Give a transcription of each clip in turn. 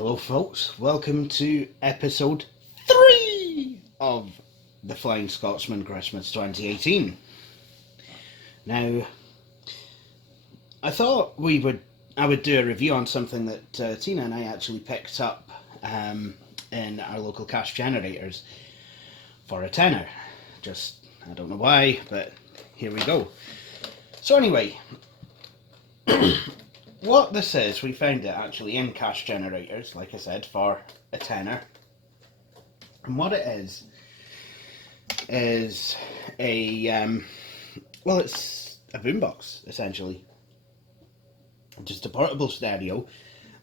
Hello folks, welcome to episode 3 of the Flying Scotsman Christmas 2018. Now, I thought I would do a review on something that Tina and I actually picked up in our local cash generators for a tenner. I don't know why, but here we go. So anyway, what this is, we found it actually in cash generators, like I said, for a tenner. And what it is it's a boombox, essentially. Just a portable stereo,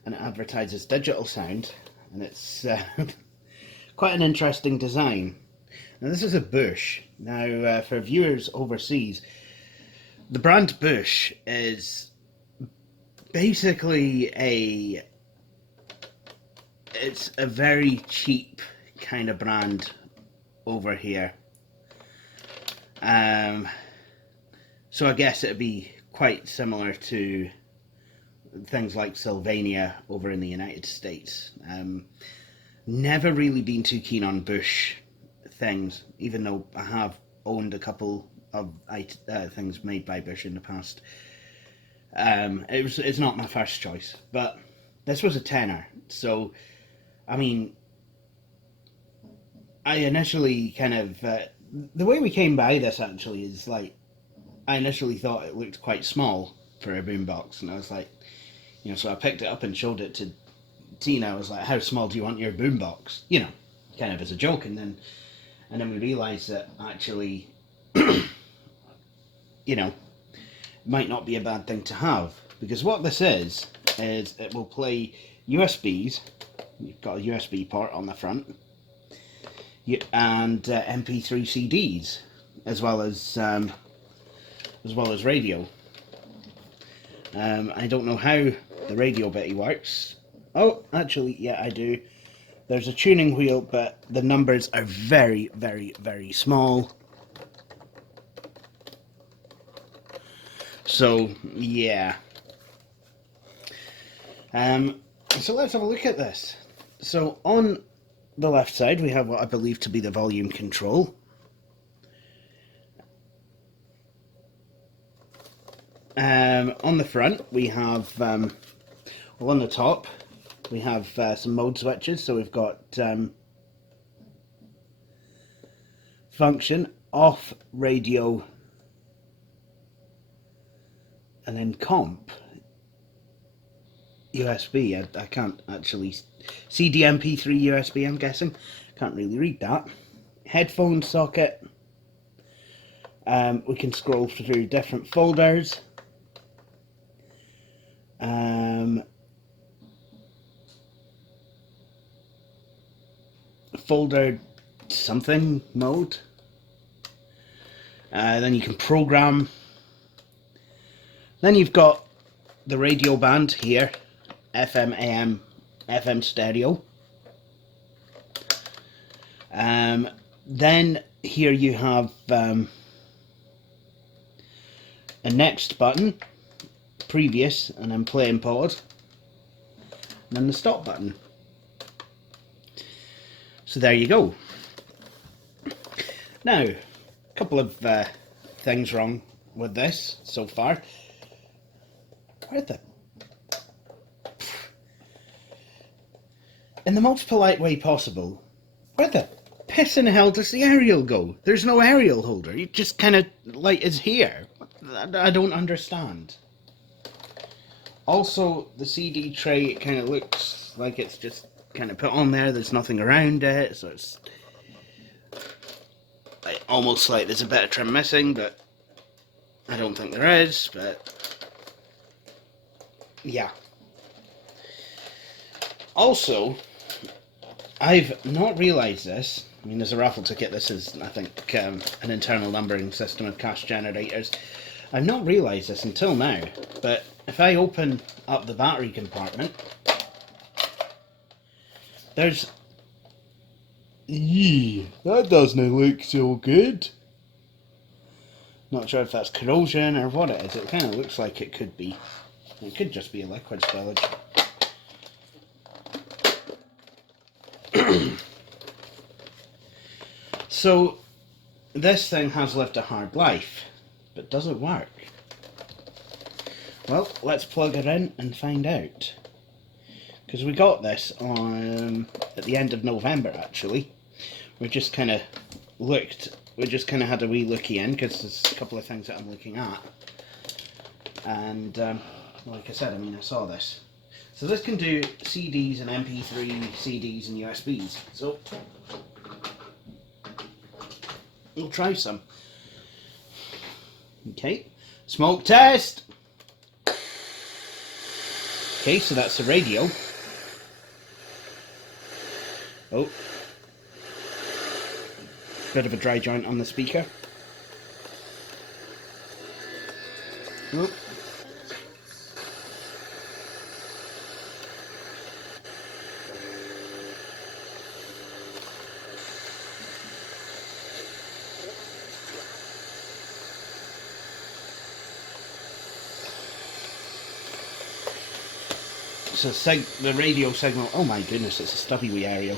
and it advertises digital sound, and it's quite an interesting design. Now this is a Bush. Now for viewers overseas, the brand Bush is basically it's a very cheap kind of brand over here. So I guess it'd be quite similar to things like Sylvania over in the United States. Never really been too keen on Bush things, even though I have owned a couple of things made by Bush in the past. It's not my first choice, but this was a tenner. So, I mean, I initially kind of the way we came by this actually is like I initially thought it looked quite small for a boombox, and I was like, so I picked it up and showed it to Tina. I was like, "How small do you want your boombox?" Kind of as a joke, and then we realised that actually, might not be a bad thing to have, because what this is it will play USBs. You've got a USB port on the front, and MP3 CDs, as well as radio. I don't know how the radio bitty works. Oh, actually, yeah, I do. There's a tuning wheel, but the numbers are very, very, very small. So, yeah. So let's have a look at this. So on the left side, we have what I believe to be the volume control. On the front, we have, on the top, we have some mode switches. So we've got function, off, radio, and then comp, USB. I can't actually, CD, MP3, USB, I'm guessing. Can't really read that. Headphone socket. We can scroll through different folders. Folder something mode. Then you can program. Then you've got the radio band here, FM, AM, FM stereo. Then here you have a next button, previous, and then play and pause, and then the stop button. So there you go. Now, a couple of things wrong with this so far. In the most polite way possible, where the piss in the hell does the aerial go? There's no aerial holder. You just kind of, like, it's here. I don't understand. Also, the CD tray, it kind of looks like it's just kind of put on there. There's nothing around it, so it's like, almost like there's a bit of trim missing, but I don't think there is, but yeah. Also, I've not realised this. I mean, there's a raffle ticket. This is, I think, an internal numbering system of cash generators. I've not realised this until now, but if I open up the battery compartment, there's... that doesn't look so good. Not sure if that's corrosion or what it is. It kind of looks like it could be. It could just be a liquid spillage. So this thing has lived a hard life, but does it work? Well, let's plug it in and find out. Because we got this on at the end of November, actually. We just kind of had a wee looky in, because there's a couple of things that I'm looking at. And like I said, I mean, I saw this. So this can do CDs and MP3 CDs and USBs. So we'll try some. Okay, smoke test. Okay, so that's the radio. Oh, bit of a dry joint on the speaker. Oh. So the radio signal, oh my goodness, it's a stubby wee aerial.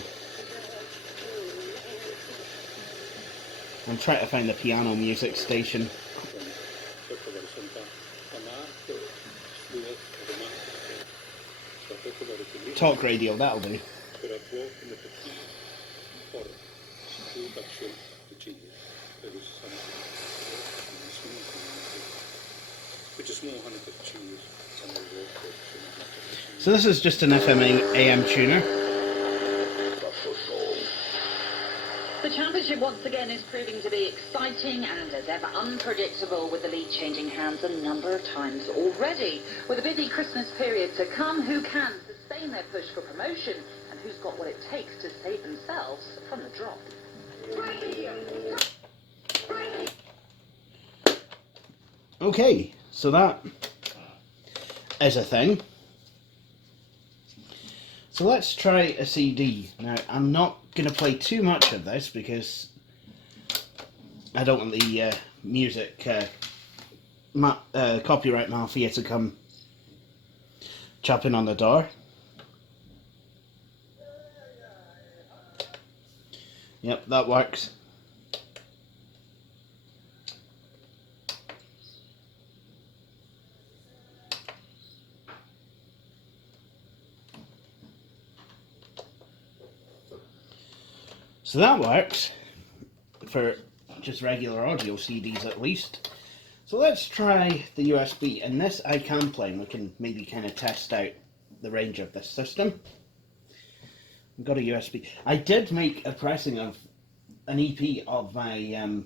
I'm trying to find the piano music station. Talk radio, that'll do. So this is just an FM AM tuner. The championship once again is proving to be exciting and as ever unpredictable, with the lead changing hands a number of times already. With a busy Christmas period to come, who can sustain their push for promotion and who's got what it takes to save themselves from the drop? Okay, so that is a thing. So let's try a CD. Now, I'm not going to play too much of this because I don't want the music copyright mafia to come chopping on the door. Yep, that works. So that works for just regular audio CDs at least. So let's try the USB, and this I can play, and we can maybe kind of test out the range of this system. I've got a USB. I did make a pressing of an EP of my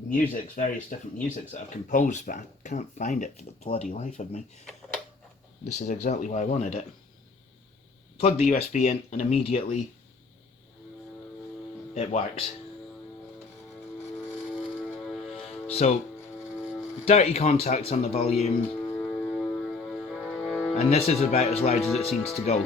various different musics that I've composed, but I can't find it for the bloody life of me. This is exactly why I wanted it. Plug the USB in and immediately it works. So, dirty contacts on the volume, and this is about as loud as it seems to go.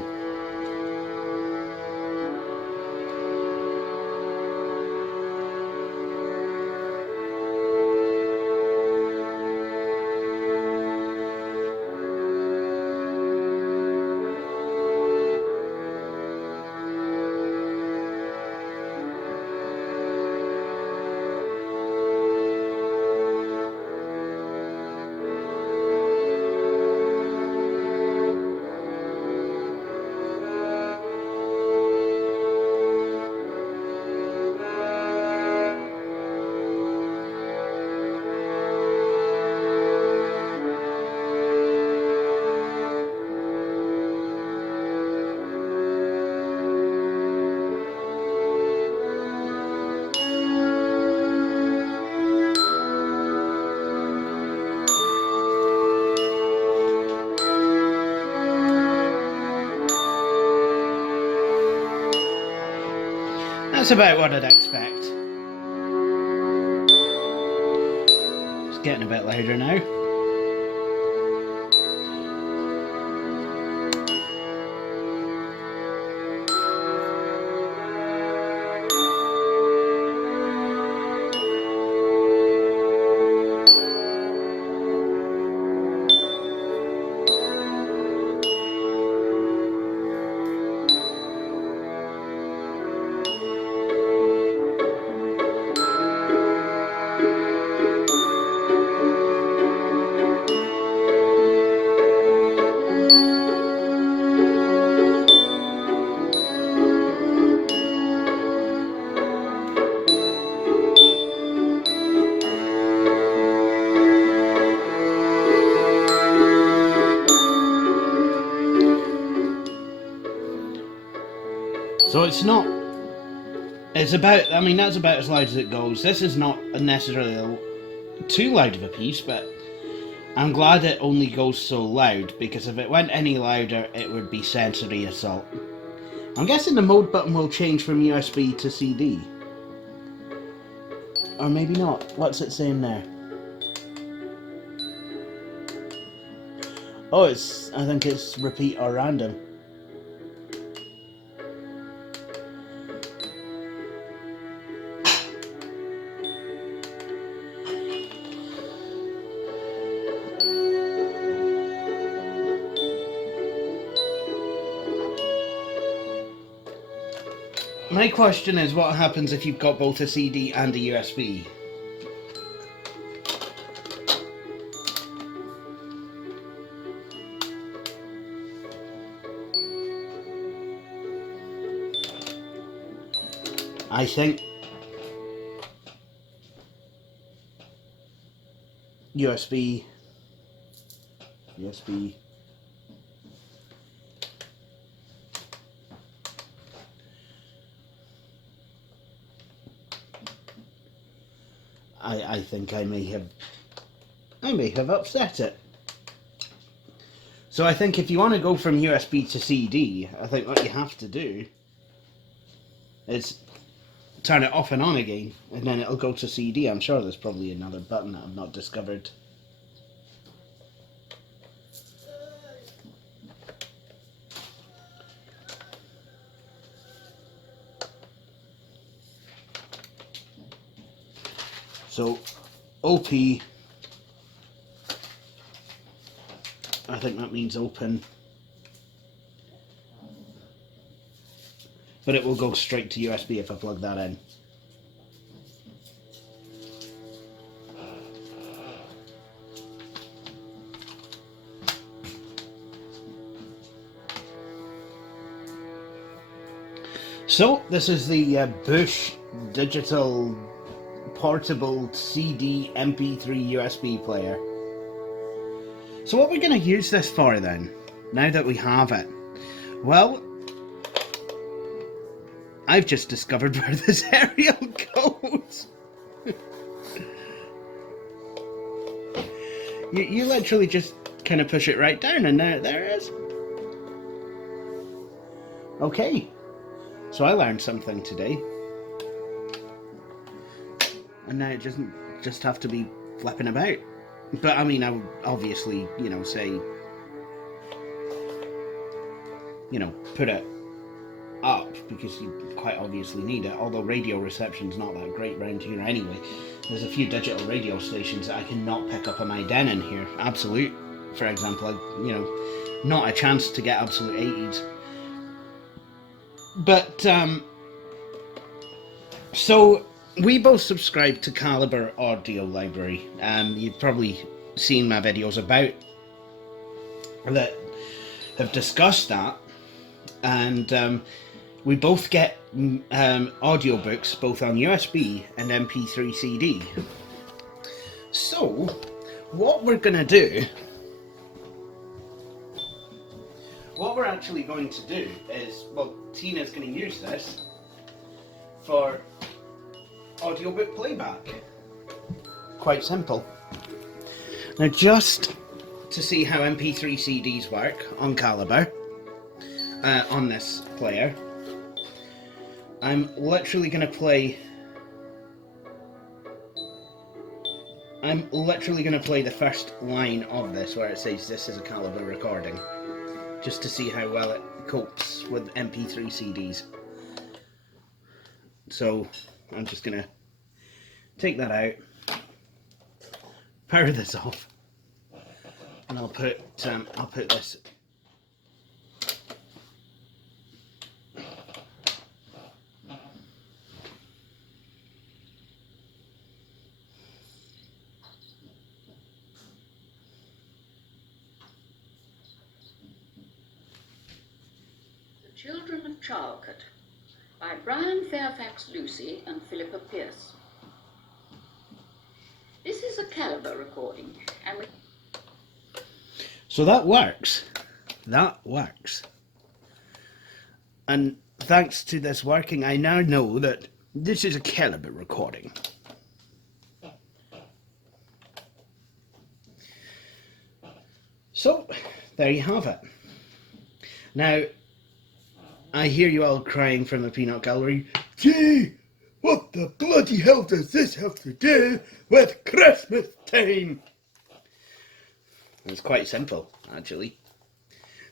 That's about what I'd expect. It's getting a bit louder now. So it's not, it's about, I mean, that's about as loud as it goes. This is not necessarily too loud of a piece, but I'm glad it only goes so loud, because if it went any louder, it would be sensory assault. I'm guessing the mode button will change from USB to CD. Or maybe not. What's it saying there? Oh, I think it's repeat or random. My question is, what happens if you've got both a CD and a USB? I think USB. I think I may have upset it. So I think if you want to go from USB to CD, I think what you have to do is turn it off and on again, and then it'll go to CD. I'm sure there's probably another button that I've not discovered. So OP, I think that means open, but it will go straight to USB if I plug that in. So this is the Bush digital portable CD MP3 USB player. So what we're going to use this for then, now that we have it? Well, I've just discovered where this aerial goes. you literally just kind of push it right down, and there it is. Okay, so I learned something today. And now it doesn't just have to be flipping about. But I mean, I would obviously, say, put it up, because you quite obviously need it. Although radio reception's not that great round here anyway. There's a few digital radio stations that I cannot pick up on my den in here. Absolute, for example, not a chance to get absolute 80s. But, so we both subscribe to Calibre Audio Library. You've probably seen my videos about that have discussed that, and we both get audiobooks both on USB and MP3 CD. So what we're actually going to do is, well, Tina's going to use this for audiobook playback. Quite simple. Now, just to see how MP3 CDs work on Calibre, on this player, I'm literally going to play the first line of this, where it says this is a Calibre recording, just to see how well it copes with MP3 CDs. So I'm just gonna take that out, power this off, and I'll put this The Children of Charlcote by Brian Fairfax Lucy and Philippa Pierce. This is a Calibre recording, and so that works. And thanks to this working, I now know that this is a caliber recording. So, there you have it. Now, I hear you all crying from the peanut gallery, "Gee, what the bloody hell does this have to do with Christmas time?" It's quite simple, actually.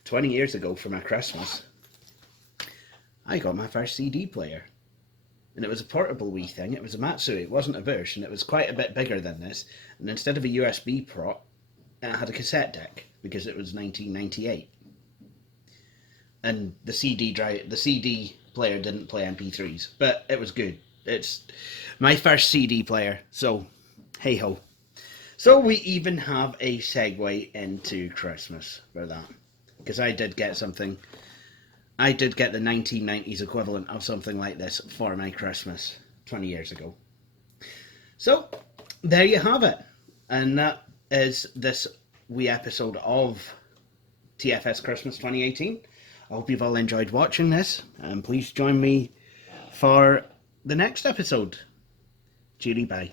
20 years ago for my Christmas, I got my first CD player. And it was a portable wee thing. It was a Matsui. It wasn't a version. It was quite a bit bigger than this. And instead of a USB port, it had a cassette deck because it was 1998. And the CD player didn't play MP3s, but it was good. It's my first CD player, so hey ho. So we even have a segue into Christmas for that, because I did get something. I did get the 1990s equivalent of something like this for my Christmas 20 years ago. So there you have it, and that is this wee episode of TFS Christmas 2018. I hope you've all enjoyed watching this, and please join me for the next episode. Cheery bye.